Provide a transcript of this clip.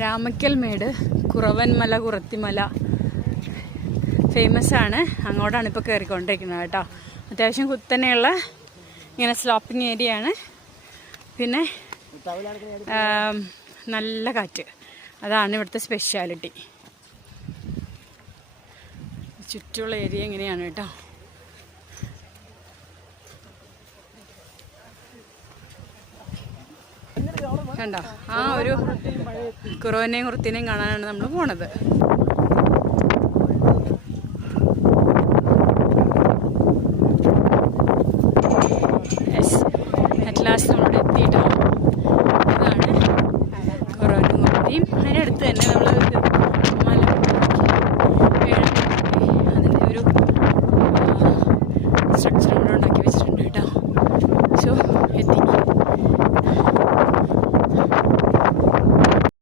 Ramakkalmedu, കുറവൻമല, കുറത്തിമല famous ആണ്. അങ്ങോട്ടാണ് ഇപ്പോൾ കയറിക്കൊണ്ടിരിക്കുന്നത് കേട്ടോ. അത്യാവശ്യം കുത്തനെയുള്ള ഇങ്ങനെ സ്ലോപ്പിംഗ് ഏരിയ ആണ്. പിന്നെ നല്ല കാറ്റ്, അതാണ് ഇവിടുത്തെ സ്പെഷ്യാലിറ്റി. ചുറ്റുമുള്ള ഏരിയ ഇങ്ങനെയാണ് കേട്ടോ. കണ്ടോ, ആ ഒരു കുറവനെയും കുറത്തിനെയും കാണാനാണ് നമ്മൾ പോണത്. അറ്റ് ലാസ്റ്റ് നമ്മളിവിടെ എത്തിയിട്ടോ. ഇതാണ് കുറവനും കുറത്തിയും. അതിനടുത്ത് തന്നെ നമ്മൾ